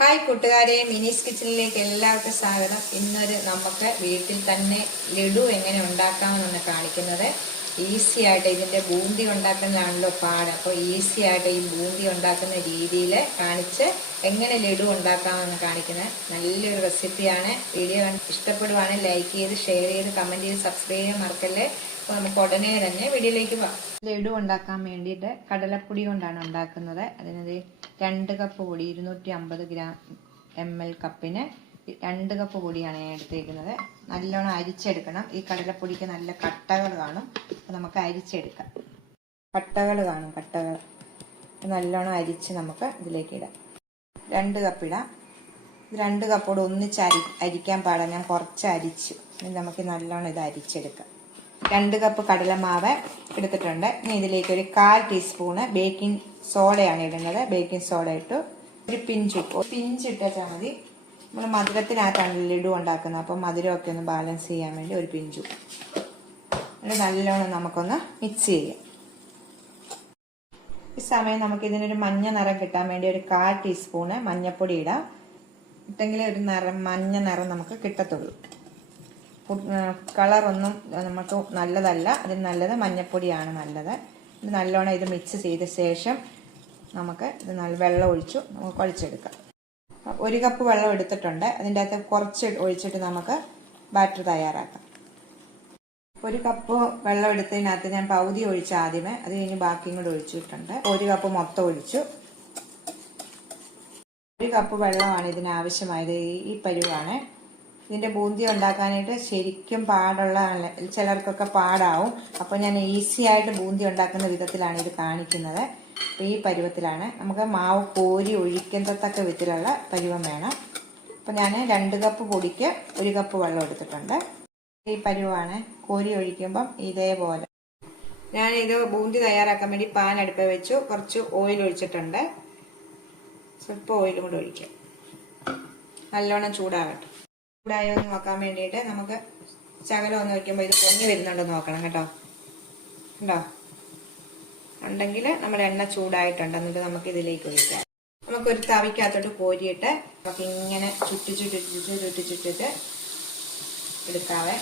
Hi കൂട്ടുകാരെ മിനീസ് കിച്ചണിലേക്ക് എല്ലാവർക്കും സ്വാഗതം. ഇന്നൊരു നമുക്ക് വീട്ടിൽ തന്നെ ലഡു എങ്ങനെ ഉണ്ടാക്കാമെന്നാണ് കാണിക്കുന്നത്. ഈസി ആയിട്ട് ഇതിന്റെ ബൂന്തി ഉണ്ടാക്കുന്നതാണല്ലോ പാട്. അപ്പോൾ ഈസി ആയിട്ട് ഈ ബൂന്തി ഉണ്ടാക്കുന്ന രീതിയിൽ കാണിച്ച് എങ്ങനെ ലഡു ഉണ്ടാക്കാമെന്ന് കാണിക്കുന്നത്. നല്ലൊരു റെസിപ്പിയാണ് വീഡിയോ ഇഷ്ടപ്പെടുവാണെങ്കിൽ ലൈക്ക് ചെയ്ത് ഷെയർ ചെയ്ത് കമന്റ് ചെയ്ത് സബ്സ്ക്രൈബ് ചെയ്യാൻ മറക്കല്ലേ? അപ്പോൾ നമുക്ക് ഉടനെ തന്നെ വീഡിയോയിലേക്ക് പോകാം. ലഡു ഉണ്ടാക്കാൻ വേണ്ടിയിട്ട് കടലപ്പൊടി കൊണ്ടാണ് ഉണ്ടാക്കുന്നത്. അതിനത് രണ്ട് കപ്പ് പൊടി ഇരുന്നൂറ്റി അമ്പത് ഗ്രാം എം എൽ കപ്പിന് രണ്ട് കപ്പ് പൊടിയാണ് ഞാൻ എടുത്തേക്കുന്നത്. നല്ലോണം അരിച്ചെടുക്കണം. ഈ കടലപ്പൊടിക്ക് നല്ല കട്ടകൾ കാണും. അപ്പോൾ നമുക്ക് അരിച്ചെടുക്കാം. കട്ടകൾ കാണും കട്ടകൾ. നല്ലോണം അരിച്ച് നമുക്ക് ഇതിലേക്ക് ഇടാം. രണ്ട് കപ്പ് ഇടാം. രണ്ട് കപ്പോട് ഒന്നിച്ച് അരി അരിക്കാൻ പാടാം. ഞാൻ കുറച്ച് അരിച്ചു. നമുക്ക് നല്ലോണം ഇത് അരിച്ചെടുക്കാം. രണ്ട് കപ്പ് കടലമാവ് എടുത്തിട്ടുണ്ട്. ഇനി ഇതിലേക്ക് ഒരു കാൽ ടീസ്പൂണ് ബേക്കിംഗ് സോഡയാണ് ഇടുന്നത്. ബേക്കിംഗ് സോഡ ഇട്ടു. ഒരു പിഞ്ച് ഒരു പിഞ്ച് മതി. നമ്മൾ മധുരത്തിനകത്താണ് ലഡു ഉണ്ടാക്കുന്നത്. അപ്പം മധുരമൊക്കെ ഒന്ന് ബാലൻസ് ചെയ്യാൻ വേണ്ടി ഒരു പിഞ്ചു. എന്നിട്ട് നല്ലോണം നമുക്കൊന്ന് മിക്സ് ചെയ്യാം. ഈ സമയം നമുക്ക് ഇതിനൊരു മഞ്ഞ നിറം കിട്ടാൻ വേണ്ടി ഒരു കാൽ ടീസ്പൂണ് മഞ്ഞപ്പൊടി ഇടാം. ഇട്ടെങ്കിലേ ഒരു നിറം മഞ്ഞ നിറം നമുക്ക് കിട്ടത്തുള്ളൂ. കളറൊന്നും നമുക്ക് നല്ലതല്ല. അതിന് നല്ലത് മഞ്ഞപ്പൊടിയാണ് നല്ലത്. നല്ലോണം ഇത് മിക്സ് ചെയ്ത ശേഷം നമുക്ക് ഇത് നല്ല വെള്ളം ഒഴിച്ചു നമുക്ക് കുഴച്ചെടുക്കാം. ഒരു കപ്പ് വെള്ളം എടുത്തിട്ടുണ്ട്. അതിന്റെ അകത്ത് കുറച്ച് ഒഴിച്ചിട്ട് നമുക്ക് ബാറ്റർ തയ്യാറാക്കാം. ഒരു കപ്പ് വെള്ളം എടുത്തതിനകത്ത് ഞാൻ പകുതി ഒഴിച്ച് ആദ്യമേ അത് കഴിഞ്ഞ് ബാക്കിയും കൂടെ ഒഴിച്ചിട്ടുണ്ട്. ഒരു കപ്പ് മൊത്തം ഒഴിച്ചു. ഒരു കപ്പ് വെള്ളമാണ് ഇതിനാവശ്യമായത്. ഈ പരുവാണ്. ഇതിന്റെ ബൂന്തി ഉണ്ടാക്കാനായിട്ട് ശരിക്കും പാടുള്ള ചിലർക്കൊക്കെ പാടാവും. അപ്പോൾ ഞാൻ ഈസി ആയിട്ട് ബൂന്തി ഉണ്ടാക്കുന്ന വിധത്തിലാണ് ഇത് കാണിക്കുന്നത്. അപ്പോൾ ഈ പരുവത്തിലാണ് നമുക്ക് മാവ് കോരി ഒഴിക്കത്തക്ക വിധത്തിലുള്ള പരുവം വേണം. അപ്പോൾ ഞാൻ രണ്ട് കപ്പ് പൊടിക്ക് ഒരു കപ്പ് വെള്ളം എടുത്തിട്ടുണ്ട്. ഈ പരുവാണ് കോരി ഒഴിക്കുമ്പം ഇതേപോലെ. ഞാനിത് ബൂന്തി തയ്യാറാക്കാൻ വേണ്ടി പാൻ അടുപ്പ് വെച്ചു. കുറച്ച് ഓയിൽ ഒഴിച്ചിട്ടുണ്ട്. സ്വല്പം ഓയിലും കൂടെ ഒഴിക്കാം. നല്ലോണം ചൂടാകട്ടെ ചൂടായോ എന്ന് നോക്കാൻ വേണ്ടിയിട്ട് നമുക്ക് ശകലം ഒന്ന് വയ്ക്കുമ്പോൾ ഇത് പൊങ്ങി വരുന്നുണ്ടോ നോക്കണം കേട്ടോ. ഉണ്ടോ ഉണ്ടെങ്കിൽ നമ്മുടെ എണ്ണ ചൂടായിട്ടുണ്ട്. എന്നിട്ട് നമുക്ക് ഇതിലേക്ക് ഒഴിക്കാം. നമുക്കൊരു തവിക്കകത്തോട്ട് കോരിയിട്ട് നമുക്ക് ഇങ്ങനെ ചുറ്റി ചുറ്റി ചുറ്റി ചുറ്റി ചുറ്റിട്ട് എടുക്കാവേ.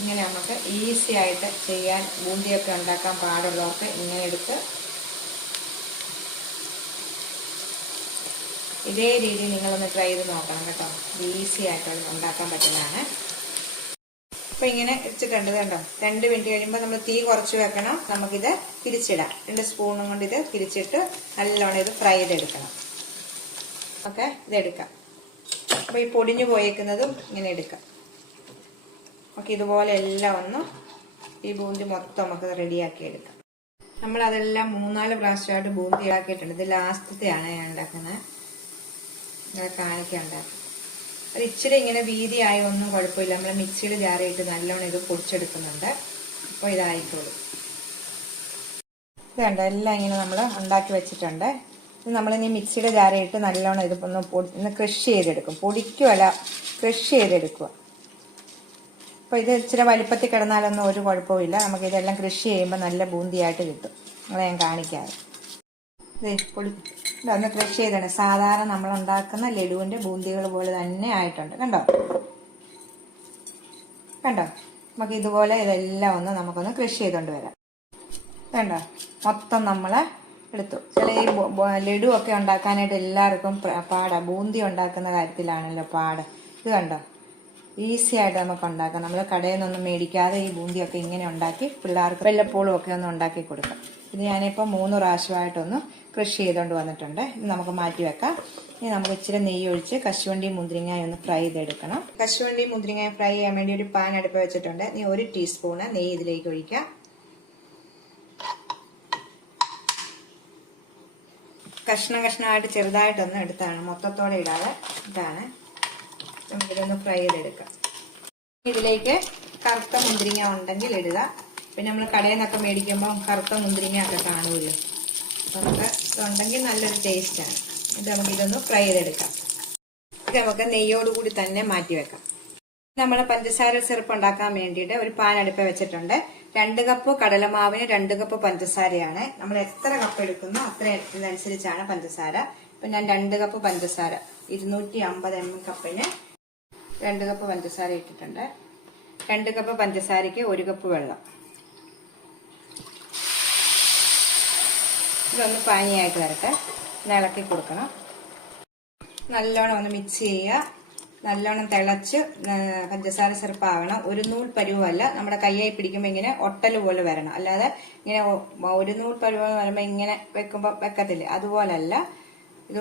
ഇങ്ങനെ നമുക്ക് ഈസി ആയിട്ട് ചെയ്യാൻ ബൂന്തിയൊക്കെ ഉണ്ടാക്കാൻ പാടുള്ളവർക്ക് ഇങ്ങനെ എടുത്ത് ഇതേ രീതിയിൽ നിങ്ങളൊന്ന് ട്രൈ ചെയ്ത് നോക്കണം കേട്ടോ. ഈസി ആയിട്ട് ഉണ്ടാക്കാൻ പറ്റുന്നതാണ്. അപ്പൊ ഇങ്ങനെ വെച്ചിട്ടുണ്ട് കണ്ടോ? രണ്ട് മിനിറ്റ് കഴിയുമ്പോൾ നമ്മൾ തീ കുറച്ച് വെക്കണം. നമുക്കിത് തിരിച്ചിടാം. രണ്ട് സ്പൂണും കൊണ്ട് ഇത് തിരിച്ചിട്ട് നല്ലോണം ഇത് ഫ്രൈ ചെയ്തെടുക്കണം. ഓക്കെ ഇതെടുക്കാം അപ്പൊ ഈ പൊടിഞ്ഞു പോയേക്കുന്നതും ഇങ്ങനെ എടുക്കാം. നമുക്ക് ഇതുപോലെ എല്ലാം ഒന്ന് ഈ ബൂന്തി മൊത്തം നമുക്ക് റെഡിയാക്കി എടുക്കാം. നമ്മൾ അതെല്ലാം മൂന്നാൽ പ്രാവശ്യമായിട്ട് ബൂന്തി ഇളാക്കിയിട്ടുണ്ട് ഇത് ലാസ്റ്റത്തെയാണ് ഞാൻ ഉണ്ടാക്കുന്നത്. ഇങ്ങനെ കാണിക്കണ്ടായിരുന്നു അത് ഇച്ചിരി ഇങ്ങനെ വീതിയായ ഒന്നും കുഴപ്പമില്ല. നമ്മൾ മിക്സിയിൽ ജാറിയിട്ട് നല്ലോണം ഇത് പൊടിച്ചെടുക്കുന്നുണ്ട്. അപ്പോൾ ഇതായിക്കോളും. ഇത് കണ്ടോ? എല്ലാം ഇങ്ങനെ നമ്മൾ ഉണ്ടാക്കി വെച്ചിട്ടുണ്ട്. ഇത് നമ്മളിനി മിക്സിയുടെ ജാറിയിട്ട് നല്ലോണം ഇത് ഒന്ന് പൊടി ഒന്ന് ക്രഷ് ചെയ്തെടുക്കും. പൊടിക്കുമല്ല ക്രഷ് ചെയ്തെടുക്കുക. അപ്പോൾ ഇത് ഇച്ചിരി വലിപ്പത്തിൽ കിടന്നാലൊന്നും ഒരു കുഴപ്പമില്ല നമുക്ക് ഇതെല്ലാം കൃഷി ചെയ്യുമ്പോൾ നല്ല ബൂന്തിയായിട്ട് കിട്ടും. നിങ്ങളെ ഞാൻ കാണിക്കാറ്. പൊടി. ഇതൊന്ന് ക്രഷ് ചെയ്താണ്. സാധാരണ നമ്മൾ ഉണ്ടാക്കുന്ന ലഡുവിന്റെ ബൂന്തികൾ പോലെ തന്നെ ആയിട്ടുണ്ട്. കണ്ടോ? കണ്ടോ? നമുക്ക് ഇതുപോലെ ഇതെല്ലാം ഒന്ന് നമുക്കൊന്ന് ക്രഷ് ചെയ്തുകൊണ്ട് വരാം. കണ്ടോ? മൊത്തം നമ്മൾ എടുത്തു. ചില ഈ ലഡു ഒക്കെ ഉണ്ടാക്കാനായിട്ട് എല്ലാവർക്കും പാടാ. ബൂന്തി ഉണ്ടാക്കുന്ന കാര്യത്തിലാണല്ലോ പാട്. ഇത് കണ്ടോ? ഈസി ആയിട്ട് നമുക്ക് ഉണ്ടാക്കാം. നമ്മൾ കടയിൽ നിന്നൊന്നും മേടിക്കാതെ ഈ ബൂന്തിയൊക്കെ ഇങ്ങനെ ഉണ്ടാക്കി പിള്ളേർക്ക് വല്ലപ്പോഴും ഒക്കെ ഒന്ന് ഉണ്ടാക്കി കൊടുക്കാം. ഇത് ഞാനിപ്പോൾ മൂന്ന് പ്രാവശ്യമായിട്ടൊന്ന് കൃഷി ചെയ്തുകൊണ്ട് വന്നിട്ടുണ്ട്. ഇത് നമുക്ക് മാറ്റി വെക്കാം. ഇനി നമുക്ക് ഇച്ചിരി നെയ്യ് ഒഴിച്ച് കശുവണ്ടി മുന്തിരിങ്ങായ ഒന്ന് ഫ്രൈ ചെയ്തെടുക്കണം. കശുവണ്ടി മുന്തിരിങ്ങായ ഫ്രൈ ചെയ്യാൻ വേണ്ടി ഒരു പാൻ അടുപ്പ് വെച്ചിട്ടുണ്ട്. ഇനി ഒരു ടീസ്പൂണ് നെയ്യ് ഇതിലേക്ക് ഒഴിക്കാം. കഷ്ണം കഷ്ണമായിട്ട് ചെറുതായിട്ടൊന്ന് എടുത്താണ്. മൊത്തത്തോടെ ഇടാതെ ഇതാണ്. നമുക്കിതൊന്ന് ഫ്രൈ ചെയ്തെടുക്കാം. ഇതിലേക്ക് കറുത്ത മുന്തിരിങ്ങ ഉണ്ടെങ്കിൽ ഇടുക. പിന്നെ നമ്മൾ കടയിൽ നിന്നൊക്കെ മേടിക്കുമ്പോൾ കറുത്ത മുന്തിരിങ്ങ ഒക്കെ കാണുമല്ലോ. അപ്പം നമുക്ക് നല്ലൊരു ടേസ്റ്റാണ് ഇത് നമുക്ക് ഇതൊന്ന് ഫ്രൈ ചെയ്തെടുക്കാം. നമുക്ക് നെയ്യോട് കൂടി തന്നെ മാറ്റി വെക്കാം. നമ്മൾ പഞ്ചസാര സിറപ്പ് ഉണ്ടാക്കാൻ വേണ്ടിയിട്ട് ഒരു പാൻ അടുപ്പ് വെച്ചിട്ടുണ്ട്. രണ്ട് കപ്പ് കടലമാവിന് രണ്ട് കപ്പ് പഞ്ചസാരയാണ്. നമ്മൾ എത്ര കപ്പ് എടുക്കുന്നു അത്ര അതിനനുസരിച്ചാണ് പഞ്ചസാര. ഇപ്പം ഞാൻ രണ്ട് കപ്പ് പഞ്ചസാര ഇരുന്നൂറ്റി അമ്പത് എം കപ്പിന് രണ്ട് കപ്പ് പഞ്ചസാര ഇട്ടിട്ടുണ്ട്. രണ്ട് കപ്പ് പഞ്ചസാരയ്ക്ക് ഒരു കപ്പ് വെള്ളം. ഇതൊന്ന് പാനിയായിട്ട് വരട്ടെ. ഇളക്കി കൊടുക്കണം. നല്ലോണം ഒന്ന് മിക്സ് ചെയ്യുക. നല്ലോണം തിളച്ച് പഞ്ചസാര സിറപ്പാവണം ഒരു നൂൽ പരുവല്ല. നമ്മുടെ കയ്യായി പിടിക്കുമ്പോൾ ഇങ്ങനെ ഒട്ടൽ പോലെ വരണം. അല്ലാതെ ഇങ്ങനെ ഒരു നൂൽ പരുവെന്ന് പറയുമ്പോൾ ഇങ്ങനെ വെക്കുമ്പോൾ വെക്കത്തില്ല. അതുപോലല്ല. ഇത്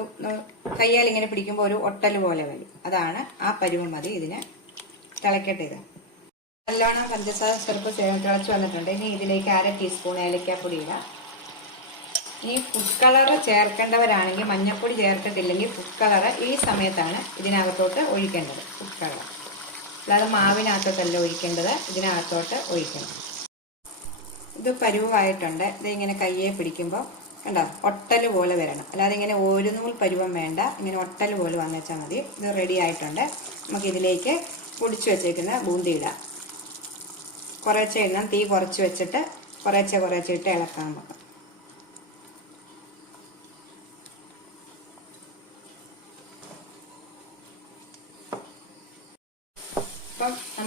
കയ്യാൽ ഇങ്ങനെ പിടിക്കുമ്പോൾ ഒരു ഒട്ടൽ പോലെ വരും. അതാണ് ആ പരുവം മതി ഇതിന് തിളക്കട്ടെ ഇത്. നല്ലോണം പഞ്ചസാര സിറപ്പ് തിളച്ച് വന്നിട്ടുണ്ട്. ഇനി ഇതിലേക്ക് അര ടീസ്പൂൺ ഏലക്കാപ്പൊടി ഇടാം. ഈ ഫുഡ് കളർ ചേർക്കേണ്ടവരാണെങ്കിൽ മഞ്ഞൾപ്പൊടി ചേർത്തിട്ടില്ലെങ്കിൽ ഫുഡ് കളർ ഈ സമയത്താണ് ഇതിനകത്തോട്ട് ഒഴിക്കേണ്ടത്. ഫുഡ് കളർ അല്ലാതെ മാവിനകത്തോട്ടല്ല ഒഴിക്കേണ്ടത് ഇതിനകത്തോട്ട് ഒഴിക്കണം. ഇത് പരുവായിട്ടുണ്ട് ഇതിങ്ങനെ കയ്യെ പിടിക്കുമ്പോൾ കണ്ടോ? ഒട്ടൽ പോലെ വരണം. അല്ലാതെ ഇങ്ങനെ ഒരു നൂൽ പരുവം വേണ്ട. ഇങ്ങനെ ഒട്ടൽ പോലെ വന്നുവെച്ചാൽ മതി. ഇത് റെഡി ആയിട്ടുണ്ട്. നമുക്ക് ഇതിലേക്ക് പൊടിച്ചു വെച്ചേക്കുന്ന ബൂന്തി ഇടാം. ഇടണം തീ കുറച്ച് വെച്ചിട്ട് കുറേച്ചെ കുറേശ്ശെ ഇട്ട് ഇളക്കാൻ നോക്കാം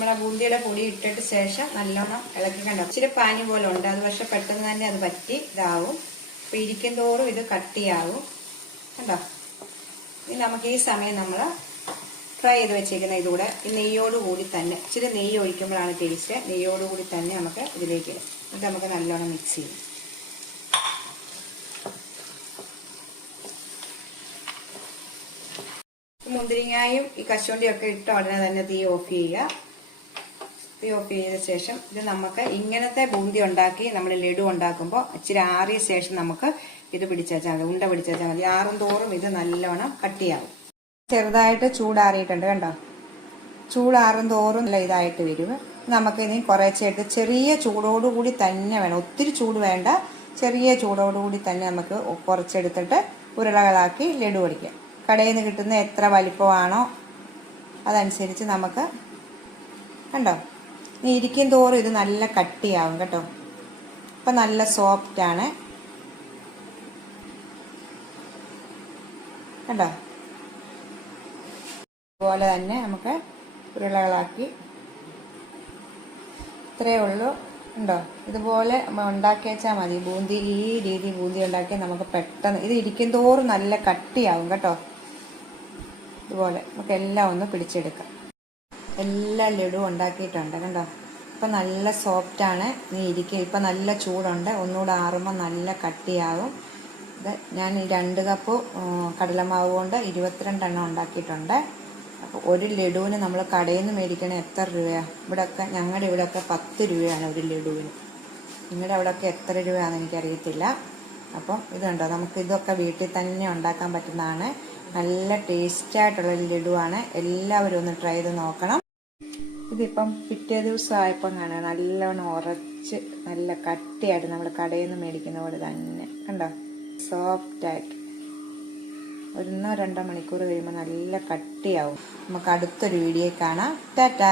അപ്പം ആ ബൂന്തിയുടെ പൊടി ഇട്ടിട്ട് ശേഷം നല്ലോണം ഇളക്കി കണ്ടോ? ഇച്ചിരി പാനി പോലെ ഉണ്ട്. അത് പക്ഷെ പെട്ടെന്ന് തന്നെ അത് പറ്റി ഇതാവും. അപ്പൊ ഇരിക്കും തോറും ഇത് കട്ടിയാവും. കണ്ടോ? ഇനി നമുക്ക് ഈ സമയം നമ്മൾ ഫ്രൈ ചെയ്ത് വെച്ചേക്കുന്ന ഇതുകൂടെ ഈ നെയ്യോട് കൂടി തന്നെ ഇച്ചിരി നെയ്യ് ഒഴിക്കുമ്പോഴാണ് ടേസ്റ്റ് നെയ്യോട് കൂടി തന്നെ നമുക്ക് ഇതിലേക്ക് ഇത് നമുക്ക് നല്ലോണം മിക്സ് ചെയ്യും. മുന്തിരിങ്ങായും ഈ കശുവണ്ടിയും ഒക്കെ ഇട്ട ഉടനെ തന്നെ തീ ഓഫ് ചെയ്യുക. തീ ഓഫ് ചെയ്ത ശേഷം ഇത് നമുക്ക് ഇങ്ങനത്തെ ബൂന്തി ഉണ്ടാക്കി നമ്മൾ ലഡു ഉണ്ടാക്കുമ്പോൾ ഇച്ചിരി ആറിയ ശേഷം നമുക്ക് ഇത് പിടിച്ചാൽ മതി ഉണ്ട പിടിച്ചാൽ മതി. ആറും തോറും ഇത് നല്ലോണം കട്ടിയാവും. ചെറുതായിട്ട് ചൂടാറിയിട്ടുണ്ട് കണ്ടോ? ചൂടാറും തോറും നല്ല ഇതായിട്ട് വരും. നമുക്ക് ഇനി എടുത്ത് ചെറിയ ചൂടോടുകൂടി തന്നെ വേണം. ഒത്തിരി ചൂട് വേണ്ട. ചെറിയ ചൂടോടുകൂടി തന്നെ നമുക്ക് കുറച്ചെടുത്തിട്ട് ഉരുളകളാക്കി ലഡു പൊടിക്കാം. കടയിൽ നിന്ന് കിട്ടുന്ന എത്ര വലിപ്പമാണോ അതനുസരിച്ച് നമുക്ക് കണ്ടോ? ഇരിക്കും തോറും ഇത് നല്ല കട്ടിയാവും കേട്ടോ. അപ്പം നല്ല സോഫ്റ്റ് ആണ്. കണ്ടോ? അതുപോലെ തന്നെ നമുക്ക് ഉരുളകളാക്കി. ഇത്രയേ ഉള്ളൂ. ഉണ്ടോ ഇതുപോലെ ഉണ്ടാക്കി വെച്ചാൽ മതി. ബൂന്തി ഈ രീതി ബൂന്തി ഉണ്ടാക്കിയാൽ നമുക്ക് പെട്ടെന്ന് ഇത് ഇരിക്കും തോറും നല്ല കട്ടിയാവും കേട്ടോ. ഇതുപോലെ നമുക്ക് എല്ലാം ഒന്ന് പിടിച്ചെടുക്കാം. എല്ലാ ലഡു ഉണ്ടാക്കിയിട്ടുണ്ട് കണ്ടോ? ഇപ്പം നല്ല സോഫ്റ്റാണ് നീ ഇരിക്കുക ഇപ്പം നല്ല ചൂടുണ്ട്. ഒന്നുകൂടെ ആറുമ്പോൾ നല്ല കട്ടിയാവും. ഇത് ഞാൻ ഈ രണ്ട് കപ്പ് കടലമാവ് കൊണ്ട് ഇരുപത്തിരണ്ടെണ്ണം ഉണ്ടാക്കിയിട്ടുണ്ട്. അപ്പോൾ ഒരു ലഡുവിന് നമ്മൾ കടയിൽ നിന്ന് മേടിക്കണ എത്ര രൂപയാണ് ഇവിടെയൊക്കെ ഞങ്ങളുടെ ഇവിടെയൊക്കെ പത്ത് രൂപയാണ് ഒരു ലഡുവിന്. നിങ്ങളുടെ അവിടെയൊക്കെ എത്ര രൂപയാണെന്ന് എനിക്കറിയത്തില്ല. അപ്പം ഇതുണ്ടോ നമുക്ക് ഇതൊക്കെ വീട്ടിൽ തന്നെ ഉണ്ടാക്കാൻ പറ്റുന്നതാണ്. നല്ല ടേസ്റ്റായിട്ടുള്ള ലഡുവാണ്. എല്ലാവരും ഒന്ന് ട്രൈ ചെയ്ത് നോക്കണം. ഇതിപ്പം പിറ്റേ ദിവസം ആയപ്പോൾ കാണാം നല്ലവണ്ണം ഉറച്ച് നല്ല കട്ടിയായിട്ട് നമ്മൾ കടയിൽ നിന്ന് മേടിക്കുന്ന പോലെ തന്നെ. കണ്ടോ? സോഫ്റ്റായിട്ട് ഒന്നോ രണ്ടോ മണിക്കൂർ കഴിയുമ്പോൾ നല്ല കട്ടിയാവും. നമുക്ക് അടുത്തൊരു വീഡിയോ കാണാം. ടാറ്റാ.